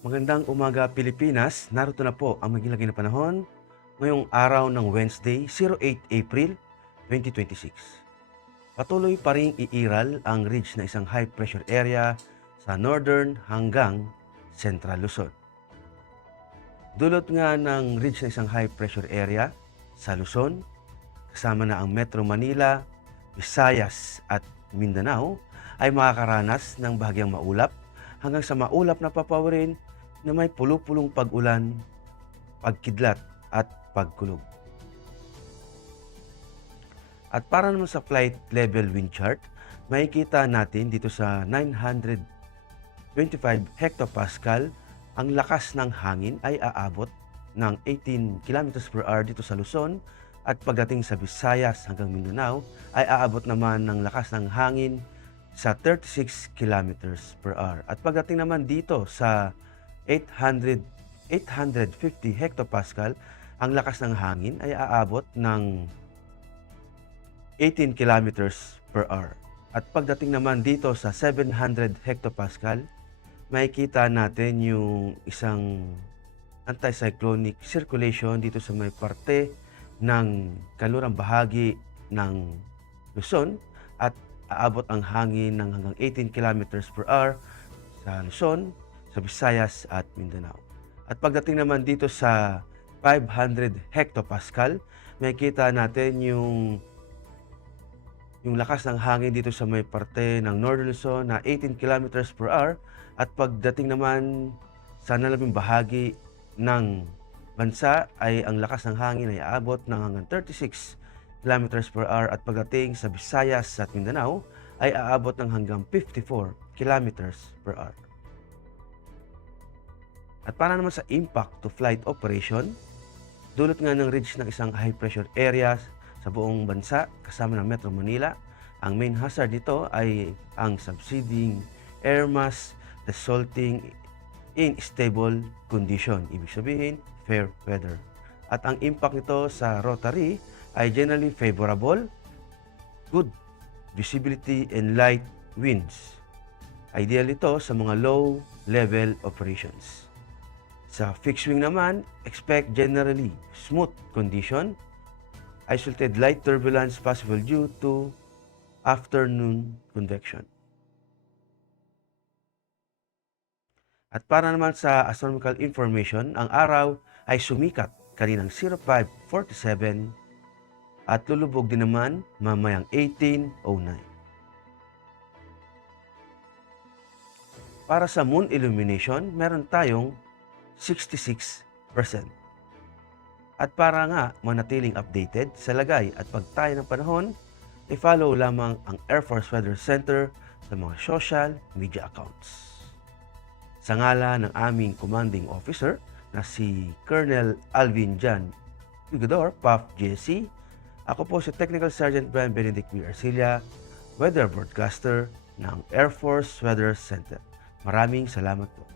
Magandang umaga Pilipinas, narito na po ang maging lagi na panahon ngayong araw ng Wednesday, 08 April 2026. Patuloy pa ring iiral ang ridge na isang high pressure area sa northern hanggang central Luzon. Dulot nga ng ridge na isang high pressure area sa Luzon, kasama na ang Metro Manila, Visayas at Mindanao, ay makakaranas ng bahagyang maulap hanggang sa maulap na papawirin na may pulupulong pag-ulan, pagkidlat at pagkulog. At para naman sa flight level wind chart, makikita natin dito sa 925 hectopascal, ang lakas ng hangin ay aabot ng 18 kilometers per hour dito sa Luzon, at pagdating sa Visayas hanggang Mindanao ay aabot naman ng lakas ng hangin sa 36 kilometers per hour. At pagdating naman dito sa 850 hectopascal, ang lakas ng hangin ay aabot ng 18 kilometers per hour. At pagdating naman dito sa 700 hectopascal, makikita natin yung isang anticyclonic circulation dito sa may parte ng kanlurang bahagi ng Luzon, at aabot ang hangin ng hanggang 18 kilometers per hour sa Luzon, sa Visayas at Mindanao. At pagdating naman dito sa 500 hectopascal, makikita natin yung lakas ng hangin dito sa may parte ng Northern Luzon na 18 kilometers per hour, at pagdating naman sa nalabing bahagi ng bansa ay ang lakas ng hangin ay aabot ng hanggang 36 kilometers per hour, at pagdating sa Visayas at Mindanao ay aabot ng hanggang 54 kilometers per hour. At para naman sa impact to flight operation, dulot nga ng ridge ng isang high pressure area sa buong bansa kasama ng Metro Manila, ang main hazard nito ay ang subsiding air mass resulting in stable condition, ibig sabihin fair weather. At ang impact nito sa rotary ay generally favorable, good visibility and light winds. Ideal ito sa mga low level operations. Sa fixed wing naman, expect generally smooth condition, isolated light turbulence possible due to afternoon convection. At para naman sa astronomical information, ang araw ay sumikat kaninang 05:47 at lulubog din naman mamayang 18:09. Para sa moon illumination, meron tayong 66%. At para nga manatiling updated sa lagay at pagtayo ng panahon, i-follow lamang ang Air Force Weather Center sa mga social media accounts. Sa ngala ng aming commanding officer na si Colonel Alvin Jan Ugador, PAF JC, ako po si Technical Sergeant Brian Benedict V. Arcilla, Weather Broadcaster ng Air Force Weather Center. Maraming salamat po.